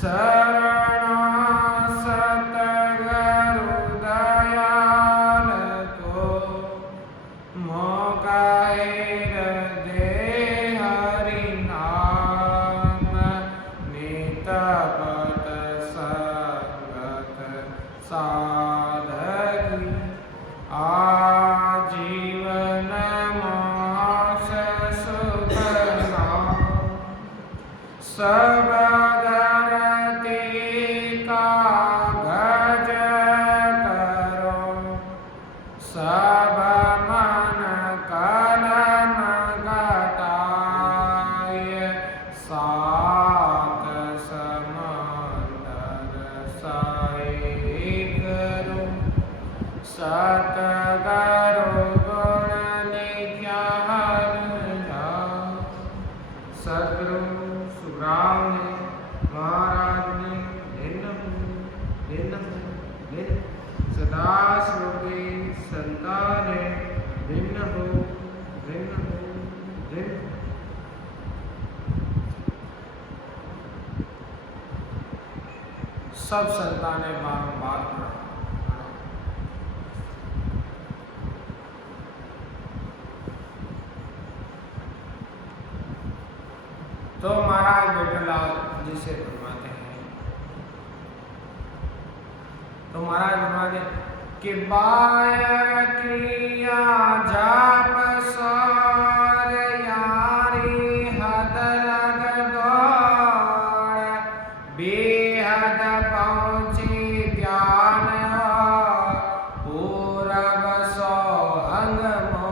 शरण सतगुरु दयाल को मोकाएर दे हरि नाम नित पद संगत साधकी आजीवन मोक्ष सुख नाम सब सब मन कलम गटाय सात समंदर साइगरु सतगुरु गुण नित्यान सदगुरु सुग्राव ने महाराज ने सदा स्वरूपी संतान भिन्न हो सब संतानें बारंबार तो महाराज बेटलाल जी से फरमाते हैं, तो महाराज फरमाते कि बायर क्रिया जाप सार यारी हद लग दौड़ बेहद पहुँची ध्यान पूरब सोहंग मो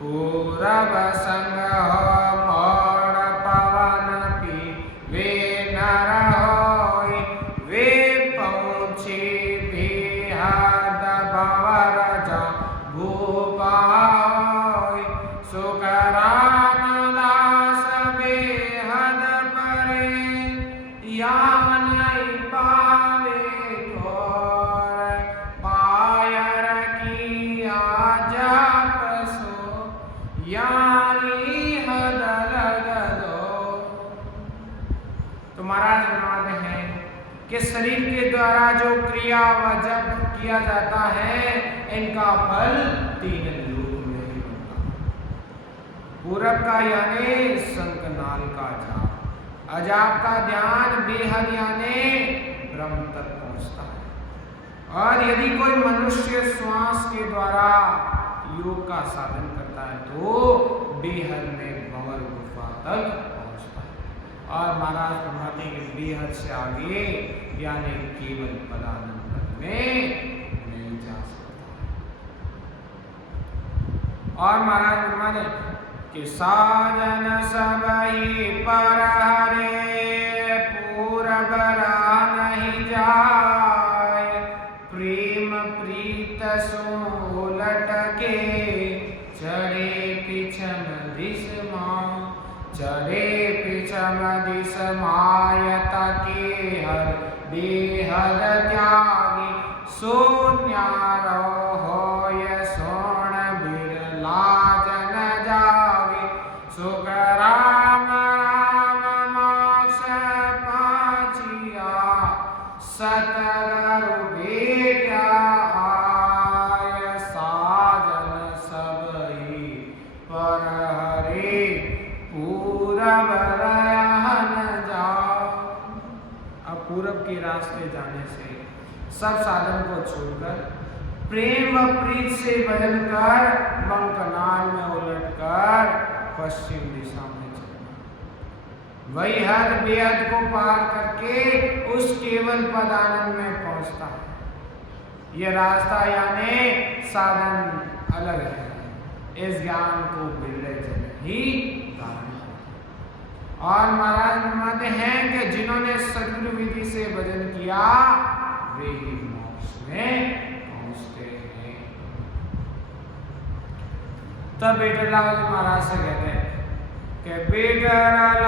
पूरब संग हो मोड़ पवन पी वे नर होय वे पहुँची बेहद भवर जा भूपाय सुख रामदास बेहद परे या नहीं पावे घोर पायर किया जप सो यारी हद लग दो। तो महाराज फरमाते हैं कि शरीर के द्वारा जो क्रिया व जप किया जाता है इनका फल तीन लोक में ही मिलता है। पूरब का यानी शंखनाल का जाप, अजाप का ध्यान बेहद यानी ब्रह्म तक पहुंचता है। और यदि कोई मनुष्य श्वास के द्वारा योग का साधन करता है तो बेहद में भंवर गुफा तक पहुंचता है। और महाराज फरमाते हैं कि बेहद से आगे यानी केवल पदानंद तक में नहीं जा सकता। और महाराज फरमाते कि साजन सबही पर हरे पूरब नहीं जाय प्रेम प्रीत सो लटके चढ़े पिछम दिस माँ चढ़े पिछम दिस मायता के हर बेहद त्यागी शून्यारो होय सोण बिरला जन जागे सुख राम राम मोक्ष पाचिया सतगुरु भेटा आय साजन सबही पर हरे पूरब रहन जाओ। अब पूरब के रास्ते जाने से सब साधन को छोड़कर प्रेम व प्रीत से भजन कर बंकनाल में उलटकर पश्चिम दिशा में चलना, वही हर बेहद को पार करके उस केवल पद आनंद में पहुंचता है। यह रास्ता यानी साधन अलग है, इस ज्ञान को बिरले जन ही धारण करते। और महाराज फरमाते हैं कि जिन्होंने सद्गुरु विधि से भजन किया वे ही मोक्ष में पहुंचते हैं। तब बेटलाल महाराज से कहते हैं कि बेटलाल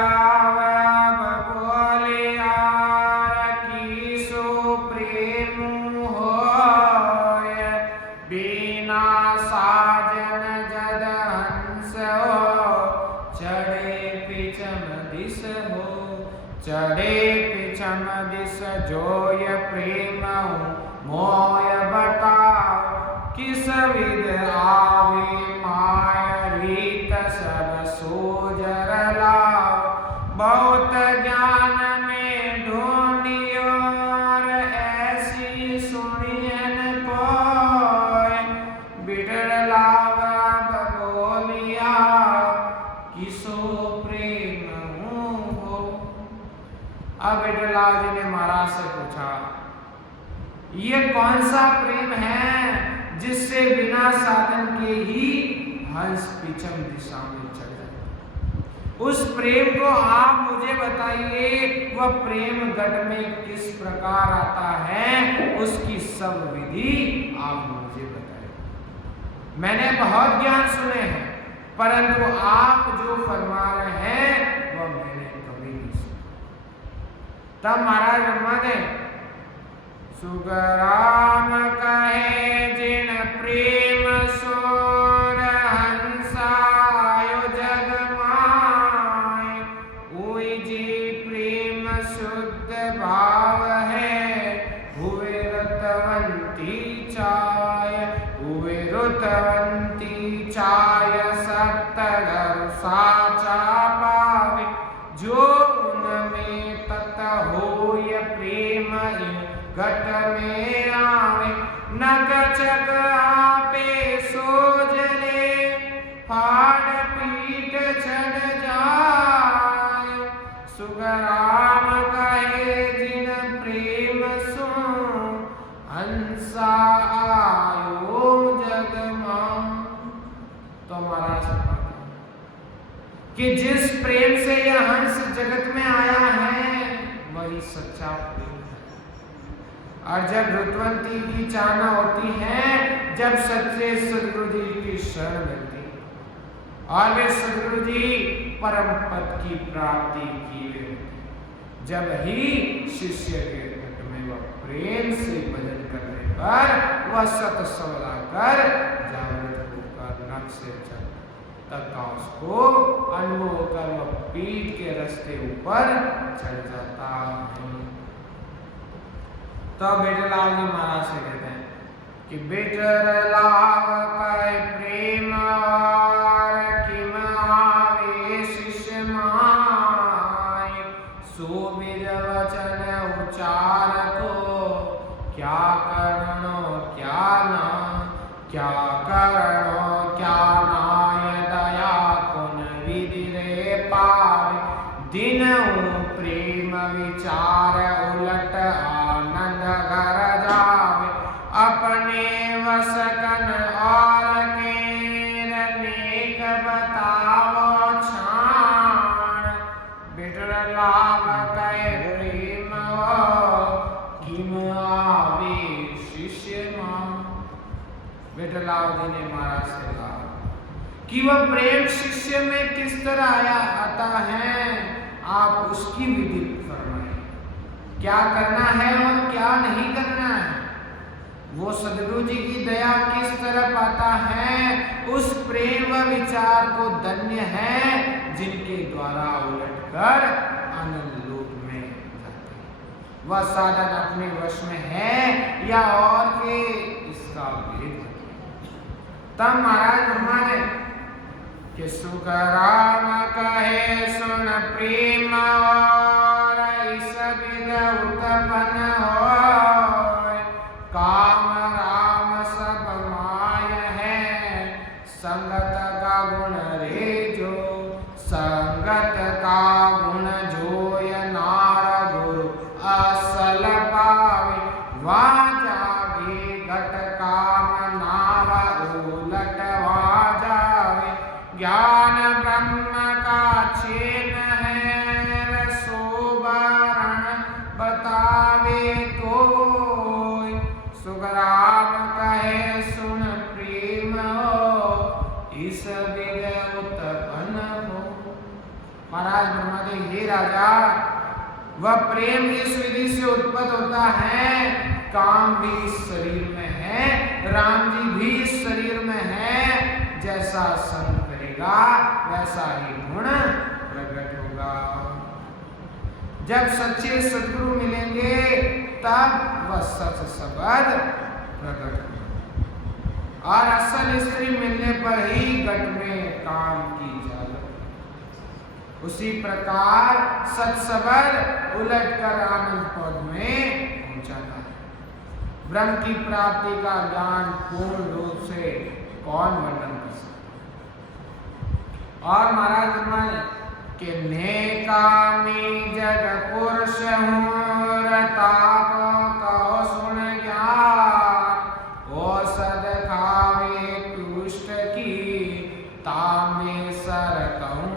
बबोलियार की सो प्रेम होय बिना साजन जद हंस हो चढ़े पिछम दिस हो चढ़े पिछम विषम दिस जोय प्रेम मोय बताओ किस विध आवे माय रीत सब सोजर लाओ बहुत ज्ञान में ढूंढियो ऐसी सुनियन कोय बिटलाव बोलिया किसो प्रेम हो। अब बिटलाल जी ने महाराज से पूछा ये कौन सा प्रेम है जिससे बिना साधन के ही हंस पिछम दिशा में चल जाए। उस प्रेम को आप मुझे बताइए, वह प्रेम गढ़ में किस प्रकार आता है, उसकी सब विधि आप मुझे बताइए। मैंने बहुत ज्ञान सुने हैं, परंतु आप जो फरमा रहे हैं वह मैंने कभी नहीं सुना। तब महाराज ब्रह्मा ने सुगराम कहे जिन प्रेम सोर हंसायो जग माय ओई जी प्रेम शुद्ध भाव है हुए रतवंती चाय हुए रुतवंती चाय सत्तर साचा पावे जो उनमें तत होय प्रेम घट में आवे नग चक आपे सोजले फाड़ पीठ चढ़ जाए सुगराम कहे जिन प्रेम सो हंसा आयो जग मां। तो महाराज कि जिस प्रेम से यह हंस जगत में आया है वही सच्चा प्रेम। और जब रुतवंती की चाहना होती है, जब सच्चे सदगुरु जी की शरण मिलती और वे सदगुरु जी परम पद की प्राप्ति की, जब ही शिष्य के घट में वह प्रेम से भजन करने पर वह सत सवला कर जागृत होकर नख से चल तक का उसको अनुभव कर वह पीठ के रास्ते ऊपर चढ़ जाता है। तो बेटलाल जी महाराज से कहते हैं कि बेटलाल कहे प्रेम और किम आवे शिष्य माय सो बिद वचन उचार को क्या करणो क्या ना क्या करणो क्या नाय दया कुन विधि रे पावे दिन प्रेम विचार उलट आनंद घर जावे अपने वसकन और केर नेक बतावो छाण बिटलाल कहे प्रेम किम आवे शिष्य मां। बिटलाल जी ने महाराज से कहा कि वह प्रेम शिष्य में किस तरह आता है, आप उसकी विधि फरमाएं। क्या करना है और क्या नहीं करना है, वो सदगुरु जी की दया किस तरह पाता है, उस प्रेम व विचार को धन्य है जिनके द्वारा उलटकर आनंद लोक में जाते हैं। वह साधन अपने वश में है या और के, इसका भेद है। तब महाराज ब्रह्मा ने कि सुखराम कहे सुन प्रेम और इस विध उत्पन्न होय काम राम सब माय है संगत का गुण रे जो संगत का गुण जोय नार गुरु असल पावे वाजागे घट काम नाव उलट वाजावे ज्ञान ब्रह्म का छेन है सोबारण बतावे कोई सुगराम कहे सुन प्रेम हो इस विध उत्पन्न हो। महाराज ब्रह्मा जी हे राजा, वह प्रेम इस विधि से उत्पन्न होता है। काम भी इस शरीर में है, राम जी भी इस शरीर में है। जैसा संग करेगा वैसा ही गुण प्रकट होगा। जब सच्चे सदगुरु मिलेंगे तब वह सच शब्द प्रकट होगा। और असल स्त्री मिलने पर ही घट में काम की जाए। उसी प्रकार सच शब्द उलट कर आनंद पद में पहुंचाता है। ब्रह्म की प्राप्ति का ज्ञान पूर्ण रूप से कौन वर्णन कर सकता। और महाराज मैं कि नेकामी जग पुरुष हूरता को कहो सुन ज्ञान औषध खावे तुष्ट की तामे सर कहूँ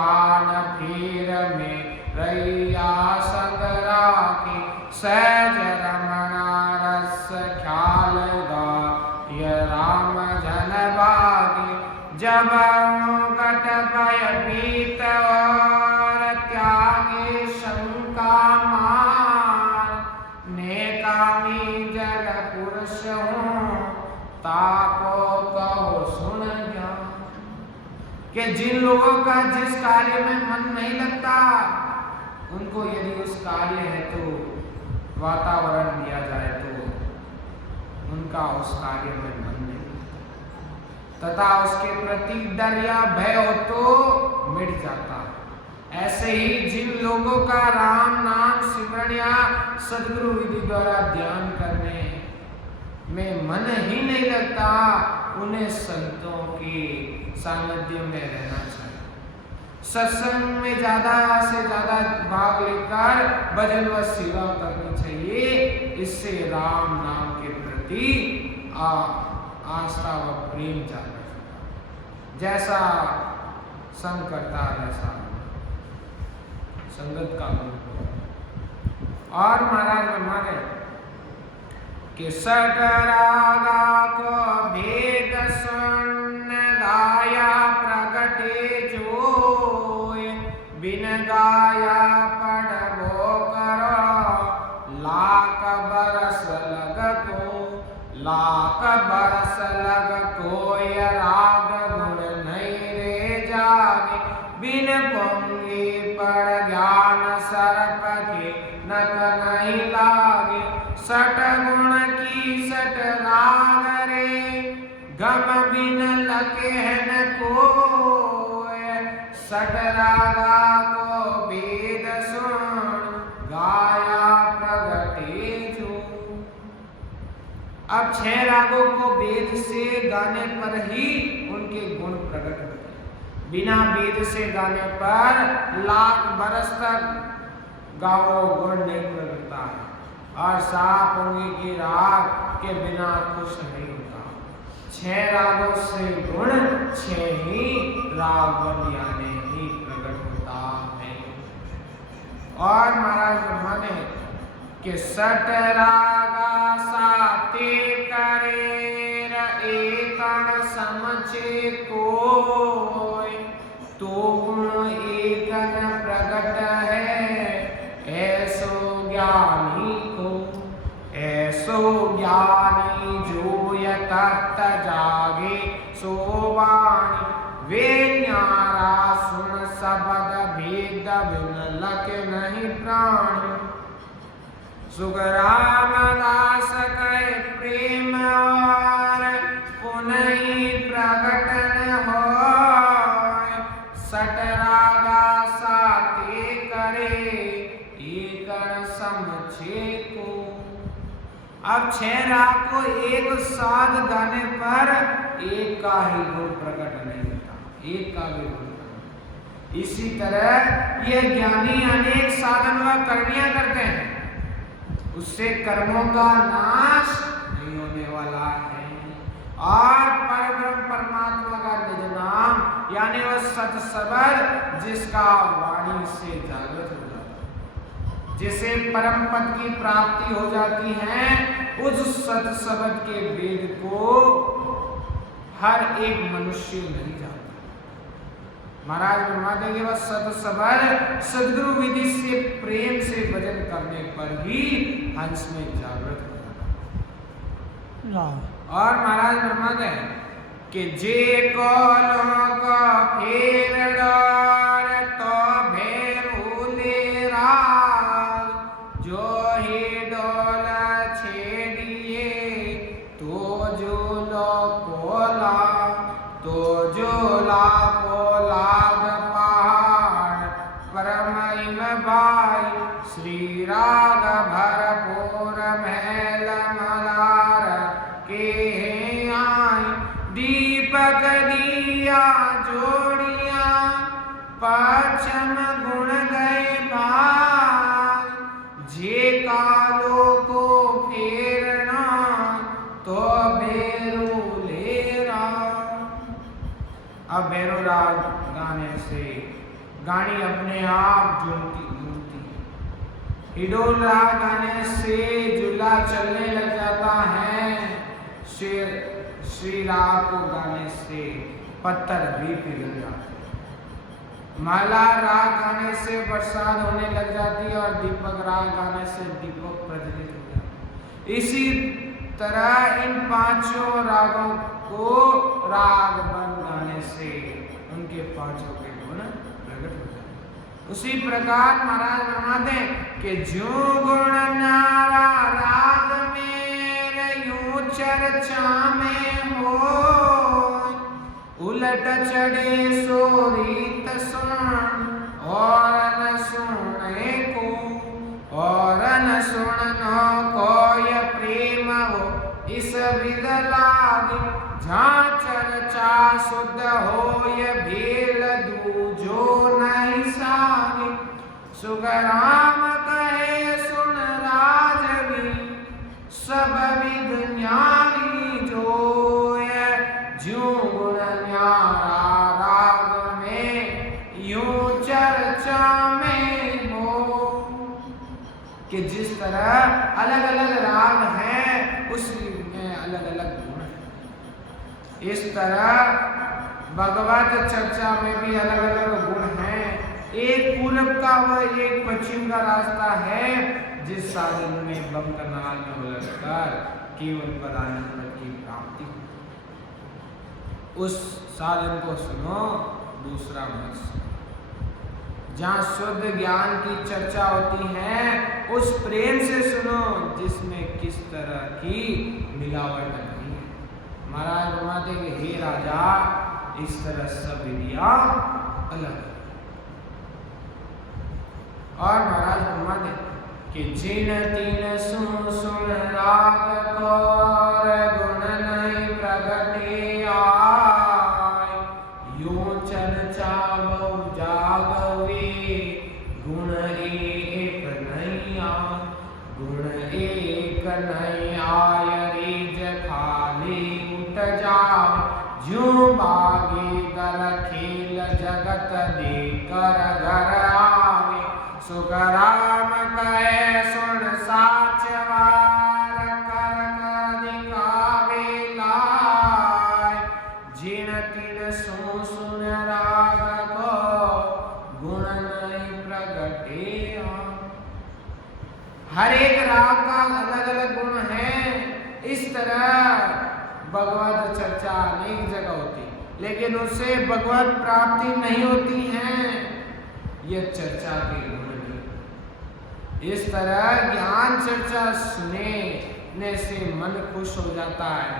आन फिर में रैया संग राखी सहज रमणा रस ख्याल गा ये राम जन बागी जब घट भय बीत और त्यागे शंका मान नेकामी जग पुरुष हूँ ताको कहो सुन ज्ञान। कि जिन लोगों का जिस कार्य में मन नहीं लगता उनको यदि उस कार्य हेतु वातावरण दिया जाए तो उनका उस कार्य में मन नहीं तथा उसके प्रति डर या भय हो तो मिट जाता। ऐसे ही जिन लोगों का राम नाम सिमरण या सद्गुरु विधि द्वारा ध्यान करने में मन ही नहीं लगता उन्हें संतों के सानिध्य में रहना चाहिए। सत्संग में ज्यादा से ज्यादा भाग लेकर भजन व सेवा करनी चाहिए। इससे राम नाम के प्रति आस्था व प्रेम जागृत होगा। जैसा संग करता वैसा संगत का गुण। और महाराज ब्रह्मा कि सटरागा को भेद सुन गाया प्रगटे जोय बिन गाया पढ़बो करो लाख बरस लग कोय राग गुण नहीं रे जागे बिन पोंगी पढ़ ज्ञान सर्प के नक नहीं लागे सट गुण की सट राग रे गम बिन लगे न कोय सट रागा को वेद सुन गाया प्रगटे जो। अब 6 रागों को वेद से गाने पर ही उनके गुण प्रकट होते हैं। बिना वेद से गाने पर लाख बरस तक गाओ गुण नहीं प्रकटता है। और साफ होंगे की राग के बिना कुछ नहीं होता। 6 रागों से गुण 6 ही राग बनियाने ही प्रकट होता है। और महाराज ब्रह्मा ने कि सट रागा साते करे एकण समझे कोय तो गुण एकन प्रकट है ऐसो ज्ञानी को ऐसो ज्ञानी जो यतत जागे सो वाणी वे न्यारा सुन शब्द भेद बिन लक नहीं प्राणी सुख रामदास कहे प्रेम और पुनः प्रगटन हो सट रागा साते करे एकण समझे को। अब 6 राग को एक साथ गाने पर एक का ही गुण प्रकट नहीं होता, एक का भी गुण प्रकट। इसी तरह ये ज्ञानी अनेक साधन व कर्मियां करते हैं उससे कर्मों का नाश नहीं होने वाला है। और परब्रह्म परमात्मा का निज नाम यानी वह सत शब्द जिसका वाणी से जागृत हो जाता है जिसे परम पद की प्राप्ति हो जाती है उस सत शब्द के वेद को हर एक मनुष्य नहीं जानता। महाराज ब्रह्मा देंगे वह सत शब्द सद्गुरु विधि से प्रेम से भजन करने पर ही हंस में जागृत होता। और महाराज ब्रह्मा कहें कि जे को लोग फेर डर तो भेरूले राग, जो ही डोल छेड़िए तो झूलो को लाग पहाड़। परमहिम भाई श्री राग भरपूर महल मलार के आई। दीपक दिया जोड़िया पश्चिम गुण गए भाई। जे कालो को फेरना तो बेरू ले राग। अब बेरू राग गाने से गाड़ी अपने आप झूमती झूमती। हिडोल राग गाने से झूला चलने लग जाता है। श्री राग को गाने से पत्थर भी पिघल जाते हैं। माला राग गाने से बरसात होने लग जाती है और दीपक राग गाने से दीपक प्रज्वलित हो जाते हैं। इसी तरह इन पांचों रागों को राग बन गाने से उनके पांचों के गुण प्रकट हो जाते हैं। उसी प्रकार महाराज फरमाते हैं कि जो गुण न्यारा राग मेरे यूं चर्चा में हो, उलट चढ़े सो रीत सुन और न सुने को, और न सुननो कोय प्रेम हो इस विद लागे। जहाँ चर्चा शुद्ध होय भेल दूजो नहीं सागे। सुखराम कहे सुन राजवी सब विद न्यारी जोय। ज्यों गुण न्यारा राग में यूं चर्चा में हो। कि जिस तरह अलग अलग राग हैं उसमें अलग अलग गुण हैं। इस तरह भगवत चर्चा में भी अलग अलग गुण हैं। एक पूरब का व एक पश्चिम का रास्ता है। जिस साधन में बम कनाल में उलटकर केवल पदानंद पद की प्राप्ति, उस साधन को सुनो, दूसरा मत सुनो। जहाँ शुद्ध ज्ञान की चर्चा होती है उस प्रेम से सुनो जिसमें किस तरह की मिलावट नहीं है। महाराज फरमाते कि हे राजा, इस तरह सब विधियां अलग। और महाराज फरमाते कि जिन तीन सुन राग कौर गुण नहीं प्रगटे आय। यूं चर्चा बहु जागवे गुण एक नहीं आय। गुण एक नहीं आय रिज खाली उठ जाए। ज्यों बागे कर खेल जगत देकर घर आवे। सुखराम कहे सुन साचवार कर कर दिखावे लाय। जिन तिन सुन राग को गुण नहीं प्रगटे। हर एक राग का अलग अलग गुण है। इस तरह भगवत चर्चा अनेक जगह होती, लेकिन उससे भगवत प्राप्ति नहीं होती है। यह चर्चा के गुण नहीं। इस तरह ज्ञान चर्चा सुनने से मन खुश हो जाता है,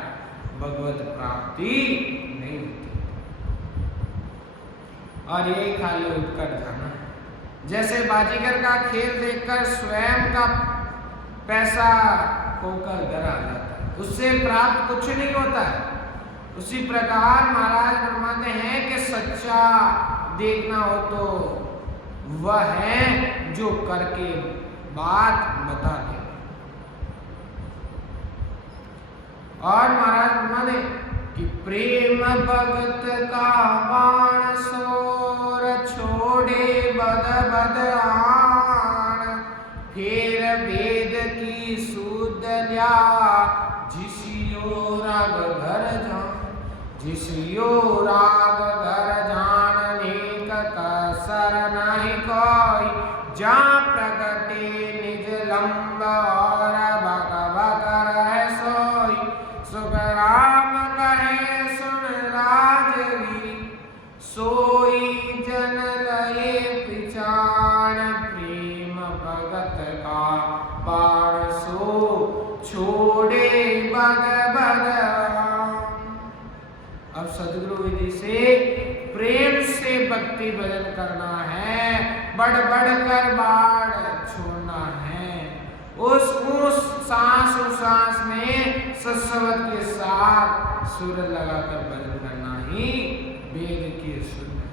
भगवत प्राप्ति नहीं होती। और यही खाली उठकर जाना है। जैसे बाजीगर का खेल देखकर स्वयं का पैसा खोकर घर आ जाता है, उससे प्राप्त कुछ नहीं होता है। उसी प्रकार महाराज फरमाते हैं कि सच्चा देखना हो तो वह है जो करके बात बता दे। और महाराज फरमाते कि प्रेम भगत का बाण सोर छोड़े बद बद आण। फिर वेद की सूद लिया जिसियो राग घर जान। जिसियो राग घर जानने का कसर नहीं कोई। जहाँ प्रगटे निज लंब और बक बक रह सोई। सुखराम कहे सुन राजवी सोई जन लये भी भजन करना है, बढ़ बढ़ कर बाढ़ छोड़ना है। उस सांस में सत्सवत के साथ सुर लगाकर भजन करना ही वेद की सुर है।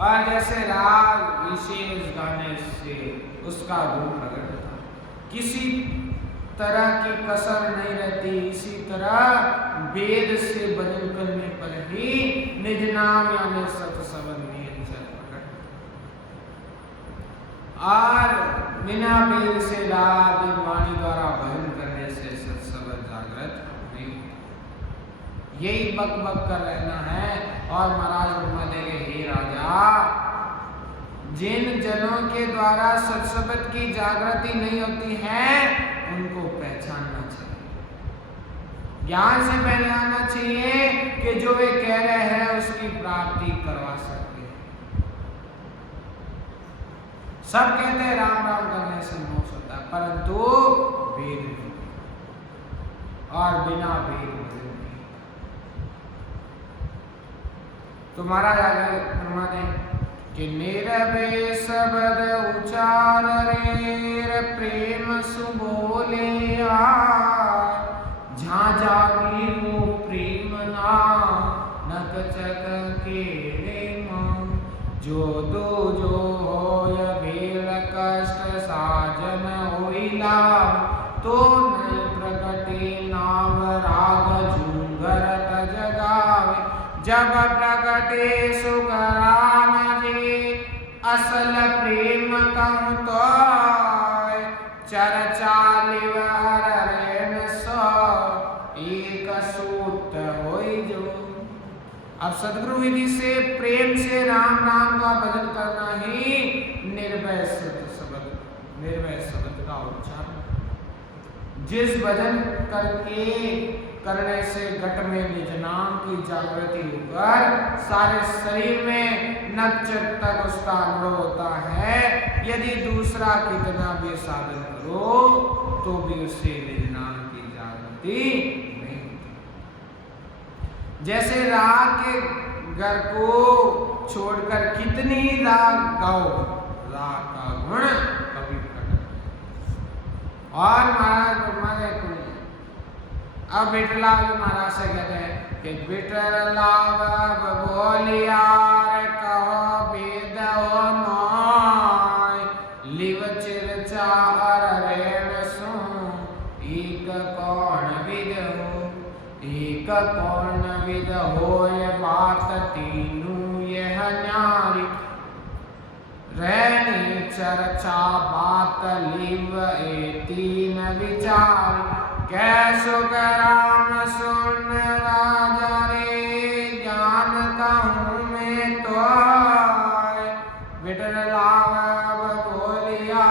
और जैसे राग विशेष गाने से उसका गुण प्रकट होता है, किसी तरह की कसर नहीं रहती। इसी तरह वेद से भजन करने पर ही निज नाम यानी सत शब्द में प्रकट होता। और बिना वेद से राग वाणी द्वारा भजन करने से सत शब्द जागृत नहीं होता। यही बक बक कर रहना है। और महाराज ब्रह्मा देंगे, हे राजा, जिन जनों के द्वारा सत्सबद की जागृति नहीं होती है उनको पहचानना चाहिए, ज्ञान से पहचानना चाहिए कि जो वे कह रहे हैं उसकी प्राप्ति करवा सकते हैं। सब कहते हैं राम राम करने से मोक्ष होता है, परंतु वेद नहीं, और बिना वेद भजन नहीं। तो महाराज आगे फरमाते हैं कि निरवे शब्द उचार रे प्रेम सुबोले झांझागी वो प्रेम ना नक चक के रे मां जो दो जो होय भेल कष्ट साजन होइला तो नहीं प्रगटे नाम राग झूंगर तज गावे जब प्रगटे सुख राम जी असल प्रेम कहूँ तो चर्चा लिवर रेन सो एक सूत होई जो। अब सदगुरु विधि से प्रेम से राम नाम का भजन करना ही निर्भय शब्द का उच्चारण। जिस भजन करने से घट में निज नाम की जागृति होकर सारे शरीर में नक्षत्र तक उसका अनुभव होता है। यदि दूसरा कितना भी साधन करो तो भी उससे निज नाम की जागृति नहीं होती। जैसे राग के घर को छोड़कर कितनी राग गाओ, राग का गुण कभी प्रकट। और महाराज ब्रह्मा ने अब बिटलाल महाराज से कहते हैं कि बिटलाव बोलिया कहो वेद हो नोय लिव चिरचा रेण सो एक कौन विद हो, एक कौन विद होय बात तीनू यह न्यारी रहनी चर्चा बात लिव ए तीन विचार कैसो राम सुन राजा रे ज्ञान कहूँ मैं तो बिटलाव बोलिया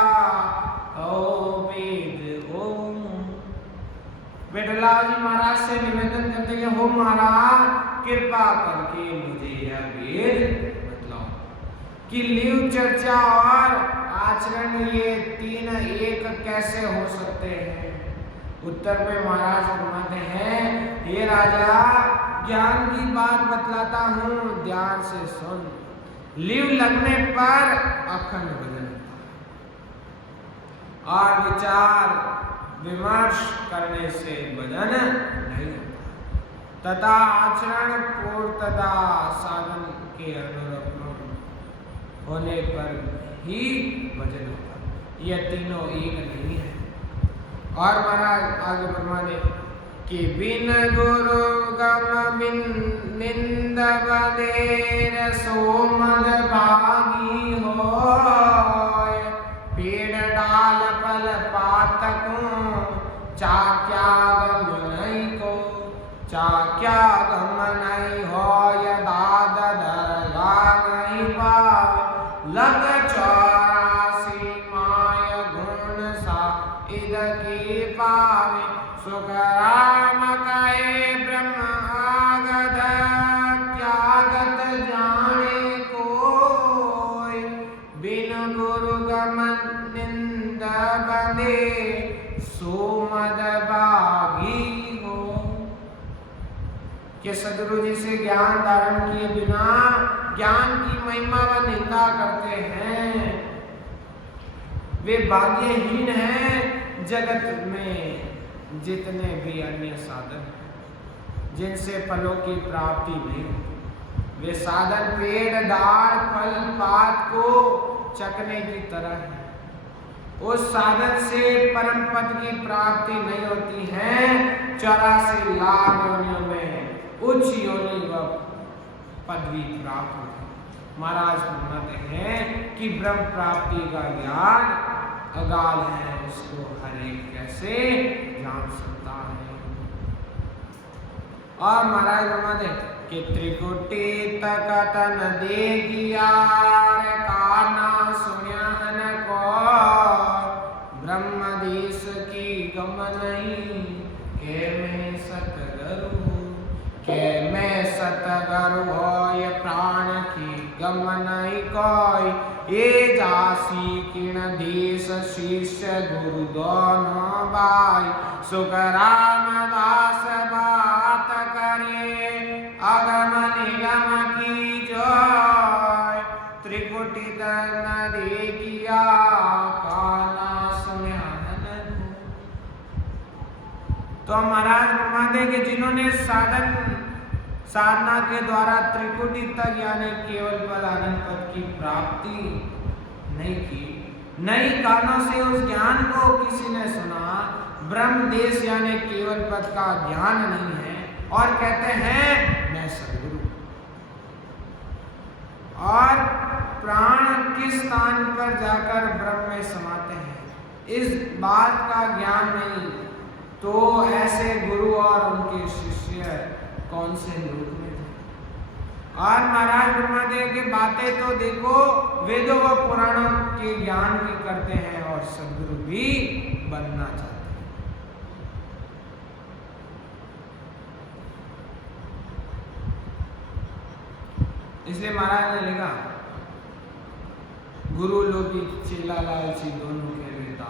ओ वेद ओम। बिटलाव जी महाराज से निवेदन करते कि हो महाराज कृपा करके मुझे यह वेद बतलाओ कि लिव चर्चा और आचरण ये तीन एक कैसे हो सकते हैं। उत्तर में महाराज फरमाते हैं, हे राजा, ज्ञान की बात बतलाता हूँ, ध्यान से सुन। लिव लगने पर अखंड भजन और विचार विमर्श करने से भजन नहीं होता तथा आचरण पूर्णतः साधन के अनुरूप होने पर ही भजन होता। यह तीनों एक नहीं है। और महाराज आगे फरमाने कि बिन गुरु गम बिन निंद बदेर सोमद भागी हो पेड़ डाल फल पातकों चाक्या गम नहीं को चाक्या गम नहीं हो दाद दरगा नहीं पावे लग चौरासी माय गुण सा इद की पावे सुख राम कहे ब्रह्म आगत त्यागत जाने कोई बिन गुरु गमन निंद बंदे सोम कि सदगुरु जी से ज्ञान धारण किए बिना ज्ञान की महिमा व निंदा करते हैं, वे भाग्यहीन हैं। जगत में जितने भी अन्य साधन जिनसे फलों की प्राप्ति नहीं, वे साधन पेड़ डाल फल पात को चखने की तरह है। उस साधन से परम पद की प्राप्ति नहीं होती है। 84 लाख योनियों में उच्च योनि व पदवी प्राप्त होती है। महाराज फरमाते हैं कि ब्रह्म प्राप्ति का ज्ञान अगाध है, उसको हर एक कैसे जान सकता है। और महाराज फरमाते कि त्रिकुटी तकत न देखिया काना सुन्यान को, ब्रह्मदेश की गम नहीं के मैं सतगुरु, के मैं सतगुरु होय प्राण की गम नहीं कोई। ये जासी किण देश शिष्य गुरु दोनों भाई, सुख रामदास बात करे अगम निगम की जय। त्रिकुटी न देखिया काना सुन्यान को। तो महाराज फरमाते कि जिन्होंने साधना के द्वारा त्रिकुटी तक यानी केवल पद आनंद पद की प्राप्ति नहीं की, नई कानों से उस ज्ञान को किसी ने सुना, ब्रह्म देश यानी केवल पद का ज्ञान नहीं है, और कहते हैं मैं सदगुरु। और प्राण किस स्थान पर जाकर ब्रह्म में समाते हैं, इस बात का ज्ञान नहीं, तो ऐसे गुरु और उनके शिष्य कौन से लोक में थे। और महाराज फरमाते हैं कि बातें तो देखो वेदों व पुराणों के ज्ञान की करते हैं और सदगुरु भी बनना चाहते हैं। इसलिए महाराज ने लिखा गुरु लोकी चेला लालची दोनों के बेटा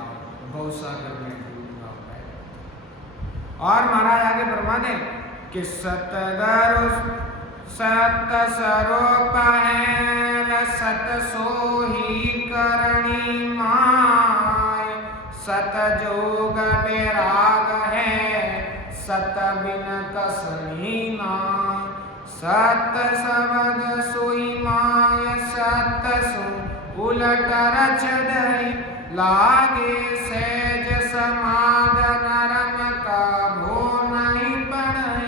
गौसागर में डूबा है। और महाराज आगे फरमाते कि सतगुरु सत स्वरूप है, सत सोही करणी माय, सत जोग बैराग है, सत बिन कसनी नाय। सत शब्द सोई माय, सत सु उलट रच दई, लागे सहज समाद नरम का भो नहीं पड़ई।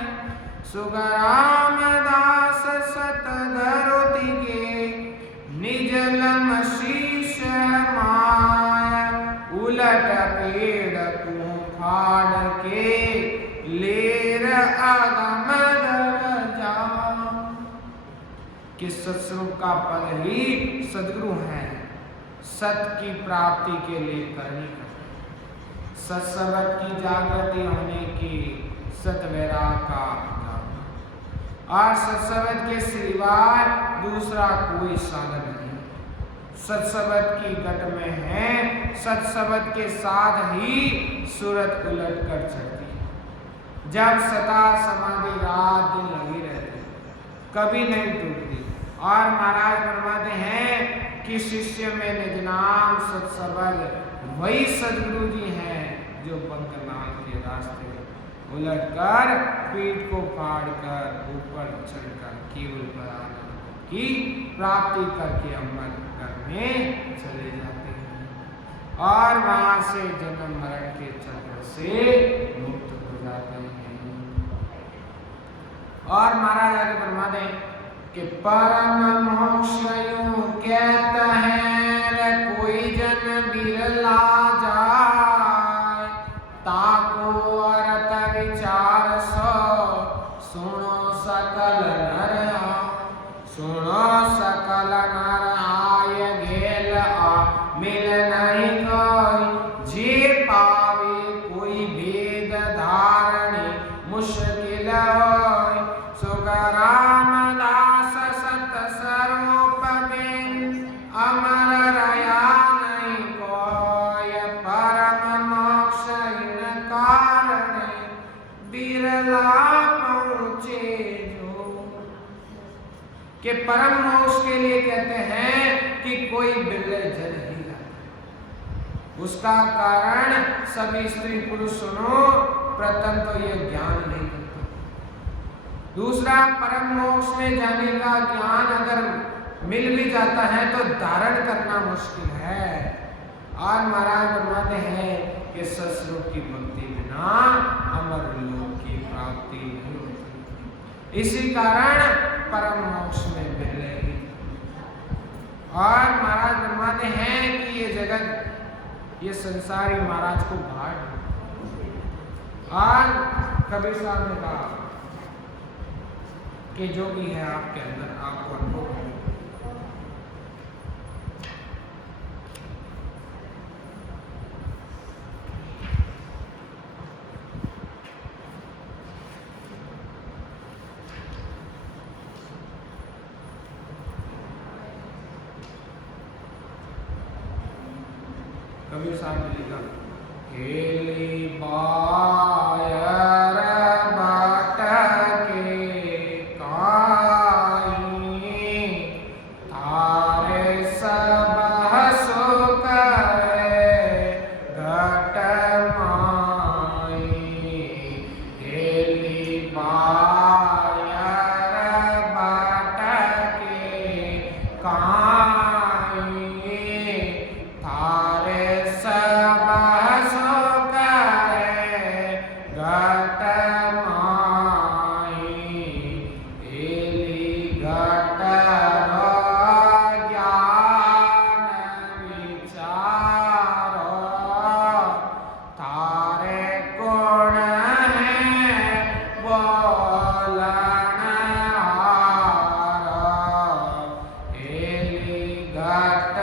सुख रामदास सतगुरु तिगे, निज लम शीश माय, उलट पेड़ को फाड़ के लेर अगम दर जा। कि सत्स्वरूप का पद ही सदगुरु है, सत की प्राप्ति के लिए करनी है। सत्संग की जागृति होने की सतवैराग का और सत्संग के सिवाय दूसरा कोई साधन नहीं। सत्संग की गट में है, सत्संग के साथ ही सूरत उलट कर चलती है। जब सदा समाधि रात दिन लगी रहती, कभी नहीं टूटती। और महाराज फरमाते हैं कि शिष्य में निज नाम सत्संग वही सदगुरु जी हैं जो पंकनाल के रास्ते उलट कर पीठ को फाड़ कर ऊपर चढ़कर केवल परानंद की प्राप्ति करके अमर करने चले जाते हैं और वहां से जन्म मरण के चक्र से मुक्त हो जाते हैं। और महाराज आगे फरमा दें कि परम मोक्ष यूं कहता है कोई जन बिरला जाए, ताको अर्थ विचार सो सुनो सकल नर सुनो सकल नर आय गेल मिल नहीं कोई, जे पावे कोई भेद धारणी मुश्किल होय। सुख रामदास सत स्वरूप में अमर रया नहीं कोय, परम मोक्ष इन कारण बिरला पहुँचे कि परम मोक्ष के लिए कहते हैं कि कोई बिरले जन ही जाता। उसका कारण सभी स्त्री पुरुष सुनो, प्रथम तो ये ज्ञान नहीं करता। दूसरा, परम मोक्ष में जाने का ज्ञान अगर मिल भी जाता है तो धारण करना मुश्किल है। और महाराज फरमाते हैं कि ससुर की भक्ति बिना अमर लोक की प्राप्ति नहीं होती। इसी कारण परम मोक्ष में बिरले ही। और महाराज फरमाते हैं कि ये जगत, ये संसारी महाराज को भाड़। और कबीर साहब ने कहा कि जो भी है आपके अंदर आपको अनुभव है। कबीर साहब ने लिखा, केली बायर बाट के काई, थारे सब सुख घट माई। केली बायर बाट के काई, थारे सब सुख घट माई। एली घट ज्ञान विचारो, थारे गुण है बोलन हार। एली घट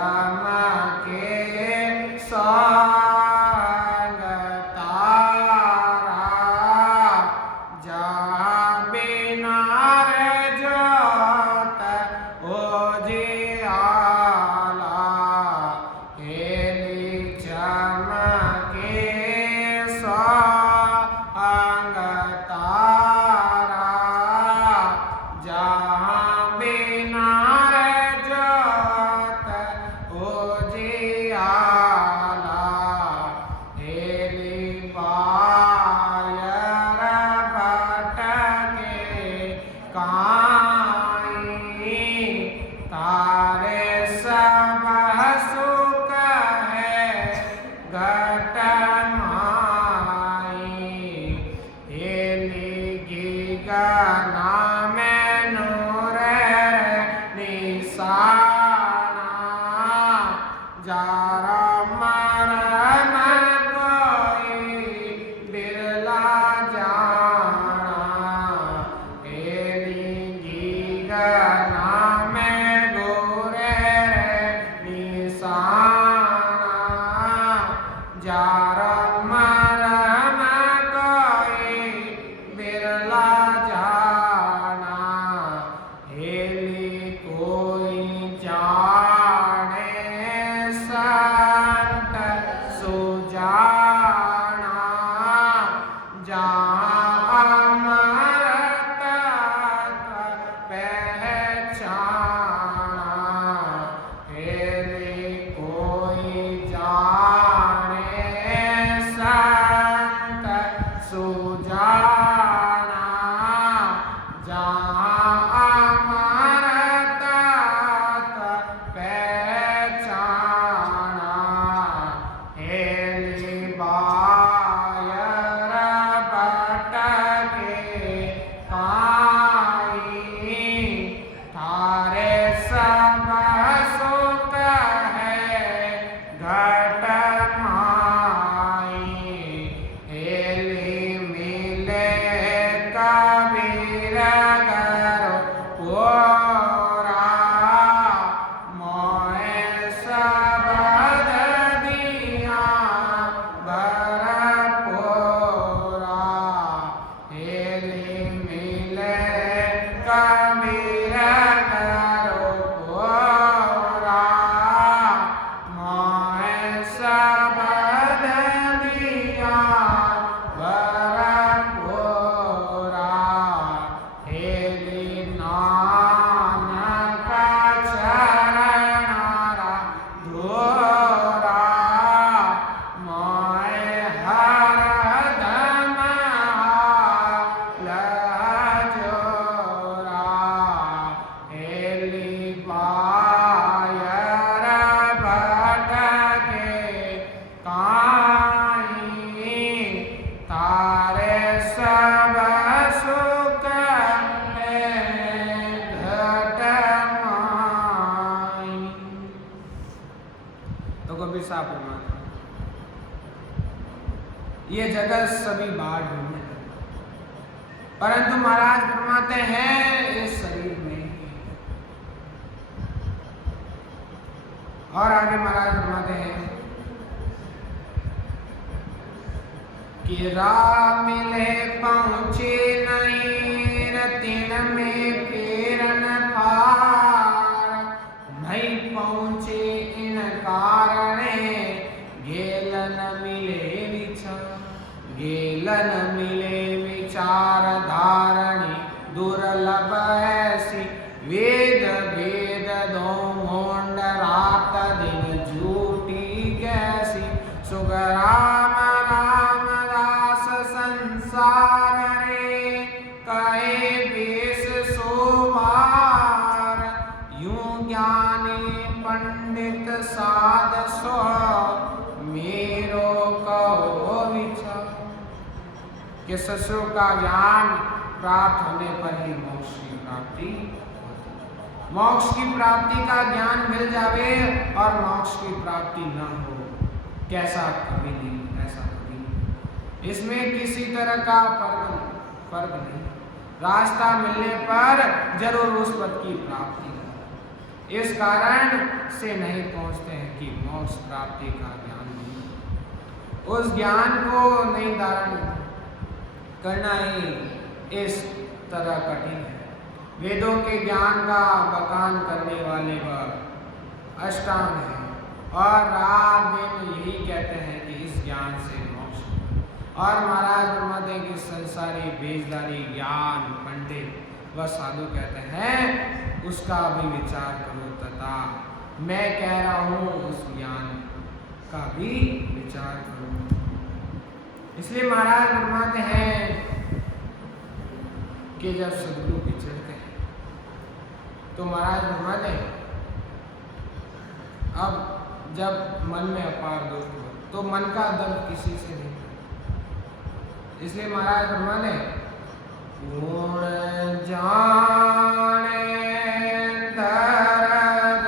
चमके संग तारा, जहाँ बिना रे ज्योत उजियाला, हेली चमके संग तारा, जहाँ बिना रे ज्योत उजियाला, हेली पायर भटके काई, तारे सब सुख है घट माई, हेली गगना में नूर निशाना, जारा मरन कोई बिरला जाना, हेली गगना में गोरे निशाना, जारा मरन कोई बिरला जाना, हेली कोई जाने संत सुजाना, जहाँ अमृत पहचाना, हेली कोई जाने संत सुजाना, जहाँ अमृत पहचाना, हेली बायर भटके काई, थारे सब सुख है घट माई, हेली मिले कबीर घर पोरा, मोए सबद दिया भरपूरा, हेली मिले कबीर घर पोरा, मोए सबद दिया भरपूरा, हेली नानक चरणा धोरा, मोए हरदम लहजोरा, हेली बायर भटके काई, तारे सब सुख है घट माई। तो कबीर साहब फरमाते हैं, ये जगत सभी बाढ़ ढूंढे, परंतु महाराज फरमाते हैं इस शरीर में। और आगे महाराज फरमाते हैं कि राह मिले पहुँचे नहीं, रतिन में फेरन पार, नहीं पहुँचे इन कारणे, गेलन मिले विचार, गेलन मिले विचार धारणी, दुर्लभ ऐसी वेद वेद दो मोंड, रात दिन झूठी कैसी, सुगराम राम दास संसार रे, कहे बेस सोवार, यूं ज्ञानी पंडित साध सो, मेरो कहो विचार, कि ससुर का ज्ञान प्राप्त होने पर ही मोक्ष की प्राप्ति होती। मोक्ष की प्राप्ति का ज्ञान मिल जावे और मोक्ष की प्राप्ति न हो, कैसा कभी नहीं, ऐसा कभी नहीं। इसमें किसी तरह का फर्क नहीं। रास्ता मिलने पर जरूर उस पद की प्राप्ति हो। इस कारण से नहीं पहुंचते हैं कि मोक्ष प्राप्ति का ज्ञान नहीं, उस ज्ञान को नहीं धारण करना ही इस तरह कठिन है। वेदों के ज्ञान का बखान करने वाले वह अष्टांग है और राग में यही कहते हैं कि इस ज्ञान से मोक्ष। और महाराज ब्रह्मदेव के संसारी बेजदारी ज्ञान पंडित व साधु कहते हैं उसका भी विचार करो तथा मैं कह रहा हूँ उस ज्ञान का भी विचार करो। इसलिए महाराज ब्रह्मदेव हैं कि जब सदगुरु विचरते हैं तो महाराज ब्रह्मदेव अब जब मन में अपार दुख हो तो मन का दर्द किसी से नहीं, इसलिए महाराज ब्रह्मदेव गुण जाने दर्द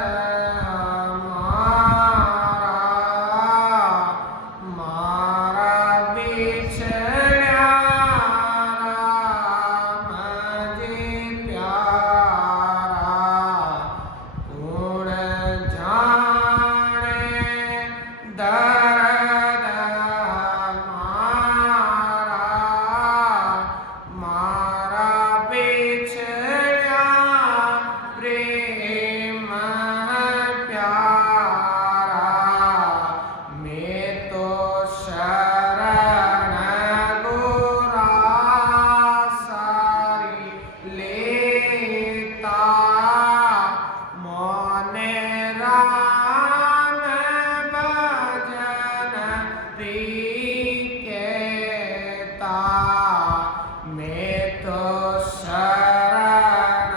हमारा, मारा बिछड़ा राम जी प्यारा। गुण जाने दर्द हमारा, मारा बिछड़ा प्रेम प्यारा। मैं तो शरण गुरा सारी लेता, मोने राम भजन कहता। मैं तो शरण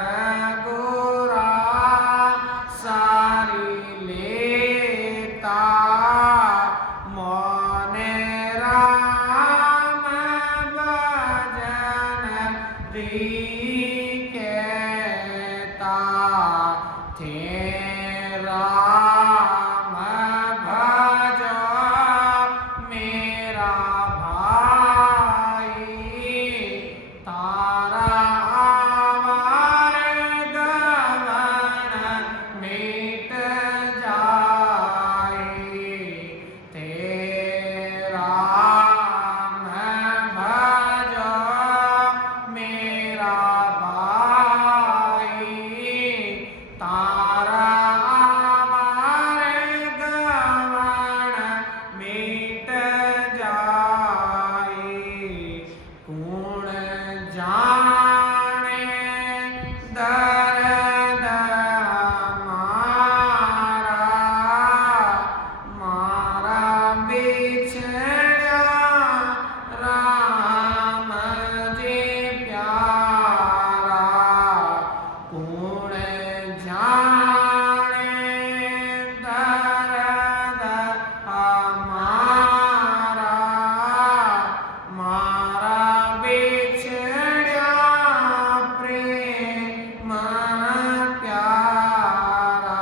गुरा सारी लेता, मोने राम भजन कहता। थे राम भजो मेरा भाई, तारा आवार गवन मिट जाए। तेरा राम भजो मेरा भाई, तारा आवार गवन मिट जाए। गुण जाने दर्द हमारा, मारा बिछड़ा राम जी प्यारा। गुण जाने दर्द हमारा, मारा बिछड़ा प्रेम प्यारा।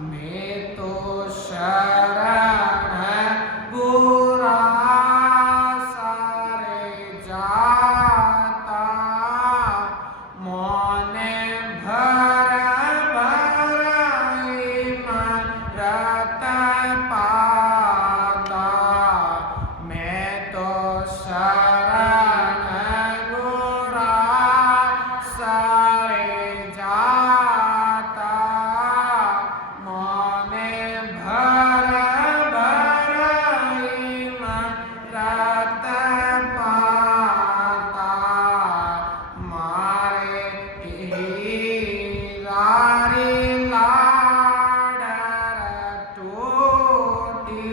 मैं तो शरण गुरा सारे जाता, मोने भर रत पाता। मैं तो शरण गुरा सारे जाता, मोने भर रत पाता। मारे हीरारी लाडर टोटी,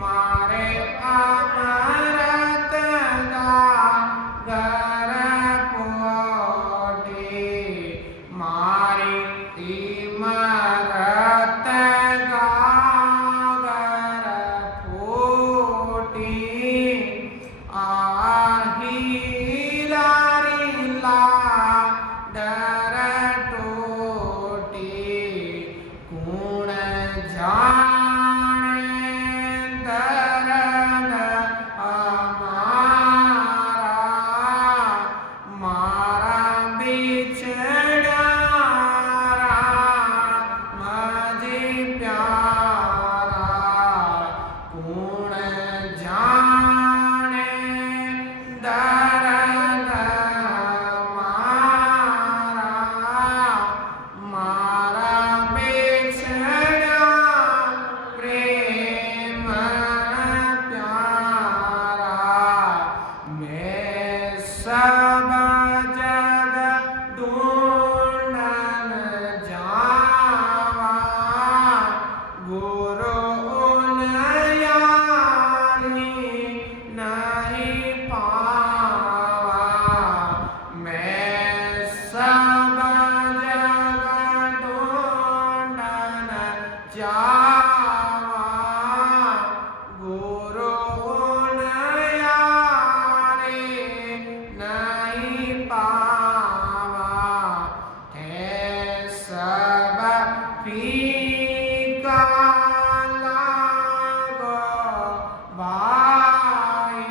मारे अमृत गागर पोटी। मारी इमरत गागर पोटी, आही लारी लाडर टोटी। गुण जाने दर्द हमारा, मारा बिछड़ा जावा गुरु गुण यारे नहीं पावा है सब फीका लागो भाई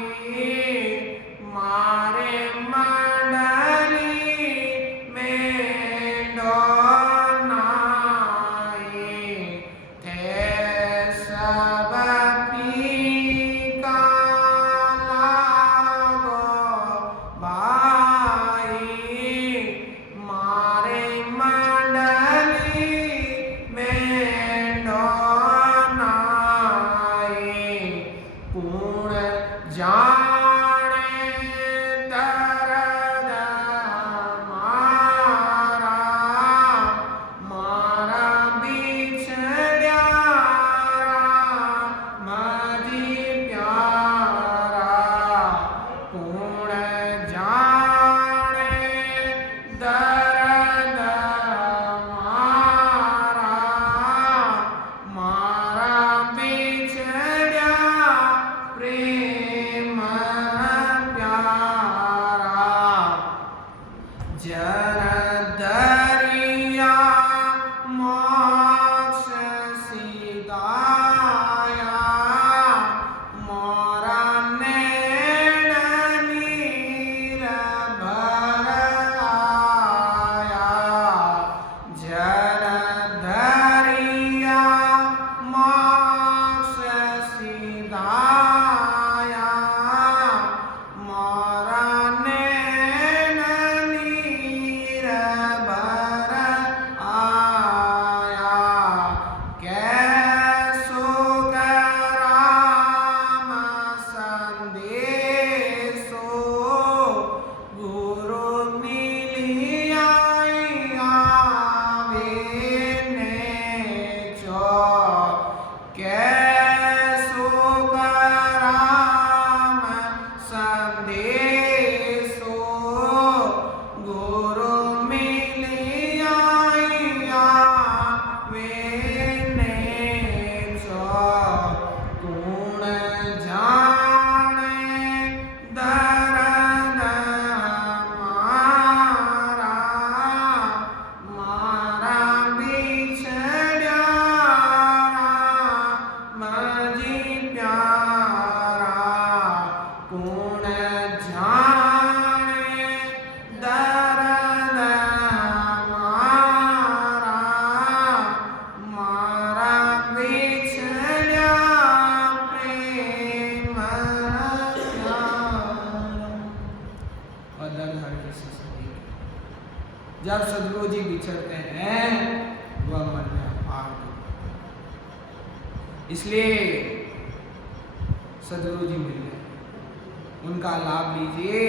मारे मंडली में डोनाई थे सब फीका लागो भाई मारे मंडली में डोनाई पूर्ण जाने दर्द मारा मारा बिछड़ा मजी प्यारा पूर्ण जाने दर्द मारा मारा बिछड़ा प्रेम प्यारा जन दरिया मोक्ष सिदाया मोरा नैन नीर भर आया जन दरिया मोक्ष सिदाया मोरा नैन नीर भर आया कैसो राम संदेशो गुरु मिलिया आवे नेचो कैसो राम संदेशो गुरु मिलिया आवे नेचो गुण जाने दर्द मारा मारा बिछड़ा मजी प्यारा गुण जाने दर्द मारा मारा बिछड़ा प्रेम प्यारा। और दर्द हर किसी से नहीं। जब सदगुरु जी बिछड़ते हैं वह मन में अपार दुख। इसलिए सदगुरु जी मिल गए, उनका लाभ लीजिए।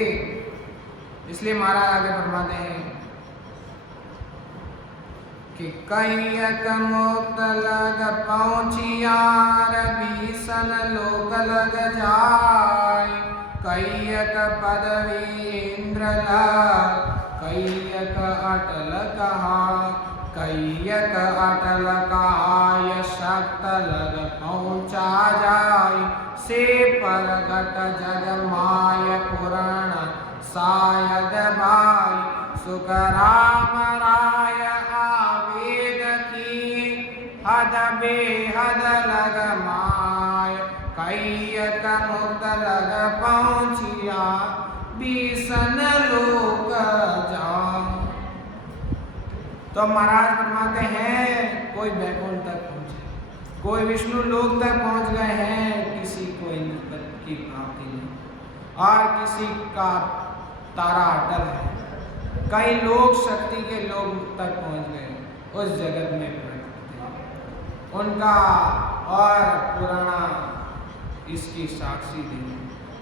इसलिए महाराज आगे फरमाते हैं कि कैयक मुक्त लग पहुँचियार भीषण लोक लग जाय कैयक पदवी इंद्र लग कैयक अटल कहा कैयक अटल कहाय शक्त लग पहुँचा जाय से परगट जग माय पुराण सायद भाई सुख राम राय आवेद की हद बेहद लग माय कैयक मुक्त लग पहुँचिया भीषण लोक जाओ। तो महाराज फरमाते हैं कोई वैकुंठ तक पहुँचे, कोई विष्णु लोक तक पहुँच गए हैं, किसी को इन पद की प्राप्ति नहीं और किसी का तारा अटल है। कई लोग शक्ति के लोग तक पहुँच गए, उस जगत में प्रकट हैं उनका और पुराना इसकी साक्षी देंगे।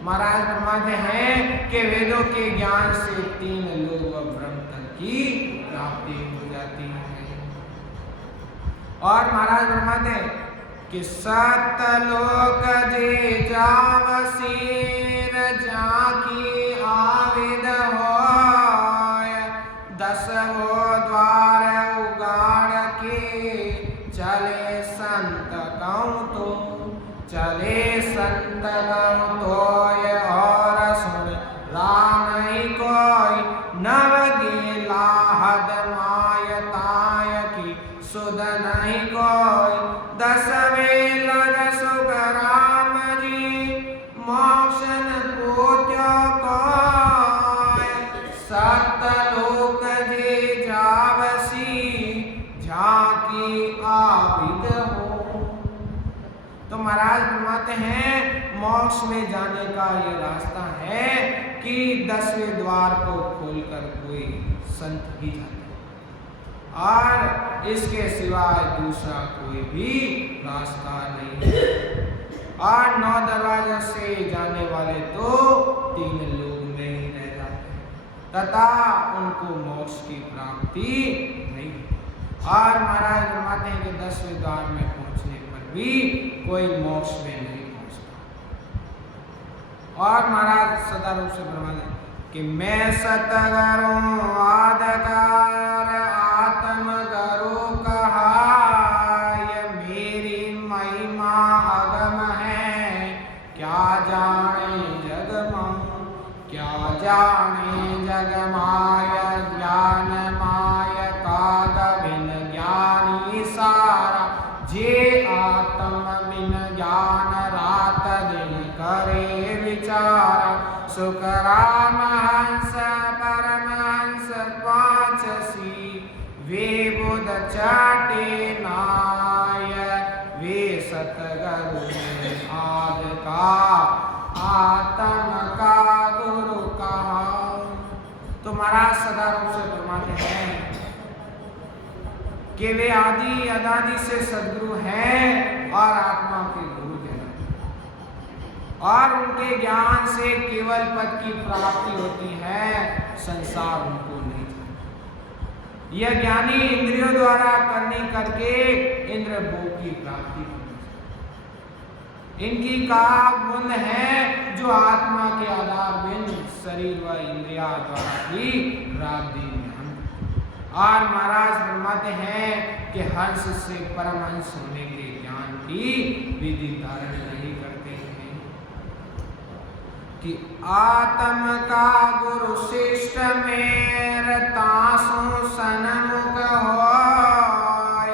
महाराज फरमाते हैं कि वेदों के ज्ञान से 3 लोग व ब्रह्म तक की प्राप्ति हो जाती है। और महाराज फरमाते हैं कि सतलोक जे जावसीर जाकी आविद होय 10 द्वार उगाड़ के चले संत कहूँ तो, चले संत कहूँ तोय और सुन राम नहीं कोई, नव गेला हद माय ताय की सुध नहीं कोई, 10 वेलग सुख राम जी मोक्ष न पोत्यो कोय, सतलोक जे जावसी झांकी आविद हो। तो महाराज फरमाते हैं मोक्ष में जाने का ये रास्ता है कि 10वें द्वार को खोलकर कोई संत ही जाता है और इसके सिवाय दूसरा कोई भी रास्ता नहीं है। और 9 दरवाजे से जाने वाले तो 3 लोग में ही रह जाते हैं तथा उनको मोक्ष की प्राप्ति नहीं। और महाराज फरमाते हैं कि 10वें द्वार में पहुंचने पर भी कोई मोक्ष में नहीं पहुंचता। और महाराज सदा रूप से फरमाते हैं कि मैं सतगुरु आदकार आत्म गरु कहाय, मेरी महिमा अगम है क्या जाने जग माय, क्या जाने जग माय, ज्ञान माय का बिन ज्ञानी सारा, जे आत्म बिन ज्ञान रात दिन करे विचार, सुख राम हंस परमहंस 5 सी, वे बुध चाटे नाय, वे सतगुरु आद का आत्म का गुरु कहा। तो महाराज सदा रूप से फरमाते हैं कि वे आदि अनादि से सद्गुरु हैं और आत्मा के गुरु हैं और उनके ज्ञान से केवल पद की प्राप्ति होती है, संसार उनको नहीं जानता। यह ज्ञानी इंद्रियों द्वारा करनी करके इंद्र भोग की प्राप्ति करती। इनकी का गुण है जो आत्मा के आधार बिन शरीर व इंद्रिया द्वारा ही प्राप्ति में। और महाराज फरमाते हैं कि हंस से परमहंस होने के ज्ञान की विधि धारण नहीं करते हैं कि आत्म का गुरु श्रेष्ठ मेर तासु सन्मुख होय,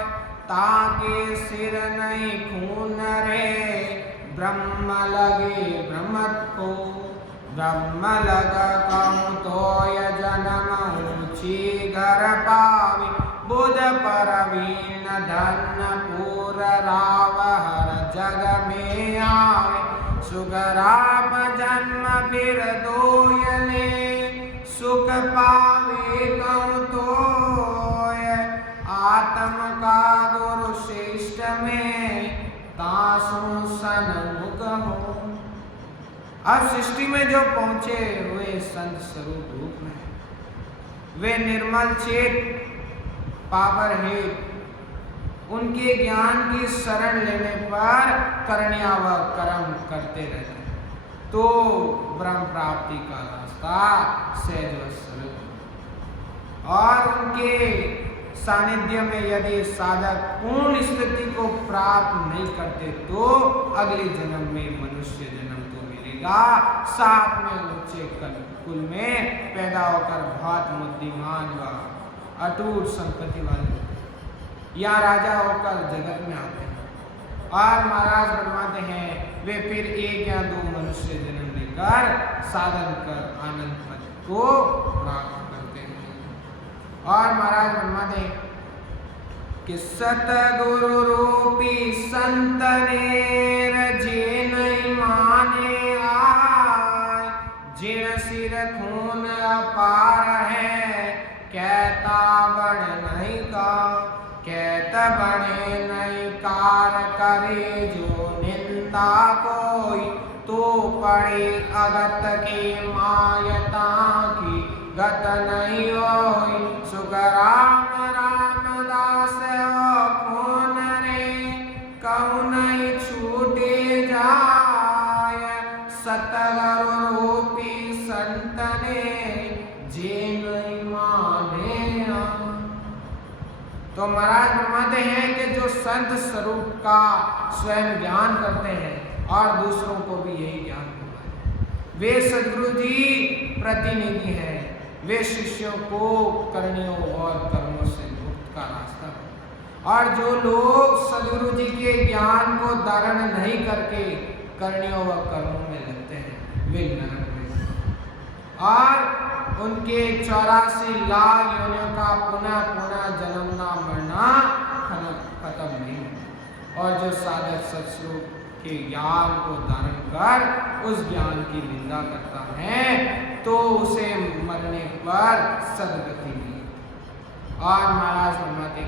ताके सिर नहीं खून रे, ब्रह्म लगे ब्रह्मत को, ब्रह्म लग कहूँ तोय जन्म ऊंची घर पावे, बुध परवीण धन पूर राव हर जग में आवे, सुगराप जन्म फिर दोयले, सुख पावे कहूँ तोय, आत्म का गुरु श्रेष्ठ में तासु सन्मुख हो। अब सृष्टि में जो पहुंचे हुए संत स्वरूप रूप में वे निर्मल चेत पावर है, उनके ज्ञान की शरण लेने पर करनिया व कर्म करते रहते हैं तो ब्रह्म प्राप्ति का रास्ता सहज व सरल। और उनके सानिध्य में यदि साधक पूर्ण स्थिति को प्राप्त नहीं करते तो अगले जन्म में मनुष्य जन्म तो मिलेगा, साथ में ऊंचे कुल में पैदा होकर बहुत बुद्धिमान व अटूट संपत्ति वाले या राजा होकर जगत में आते हैं। और महाराज फरमाते हैं वे फिर 1 या 2 मनुष्य जन्म लेकर साधन कर आनंद पद को प्राप्त करते हैं। और महाराज फरमाते हैं कि सतगुरु रूपी संत नेर जे नहीं माने आय, जिन सिर खून अपार है कहता बड़ नहीं का, कहता बड़े नहीं कार करे जो निंदा कोई, तो पड़े अगत के मायता की गत नहीं होई, सुख राम रामदास कौन रे कहूँ नहीं छूटे जाय, सतगुरु रूपी संत ने जे नहीं माने। तो महाराज फरमाते हैं कि जो संत स्वरूप का स्वयं ज्ञान करते हैं और दूसरों को भी यही ज्ञान होता है। वे सद्गुरु जी प्रतिनिधि हैं, वे शिष्यों को करणियों और कर्मों से मुक्त का रास्ता बताते। और जो लोग सद्गुरु जी के ज्ञान को धारण नहीं करके करणियों व कर्मों में लगते हैं, वे नरक में और उनके 84 लाख योनियों का पुनः पुनः जन्मना मरना खत्म नहीं होता। और जो साधक सत्स्वरूप के ज्ञान को धारण कर उस ज्ञान की निंदा करता है तो उसे मरने पर सदगति नहीं। और महाराज फरमाते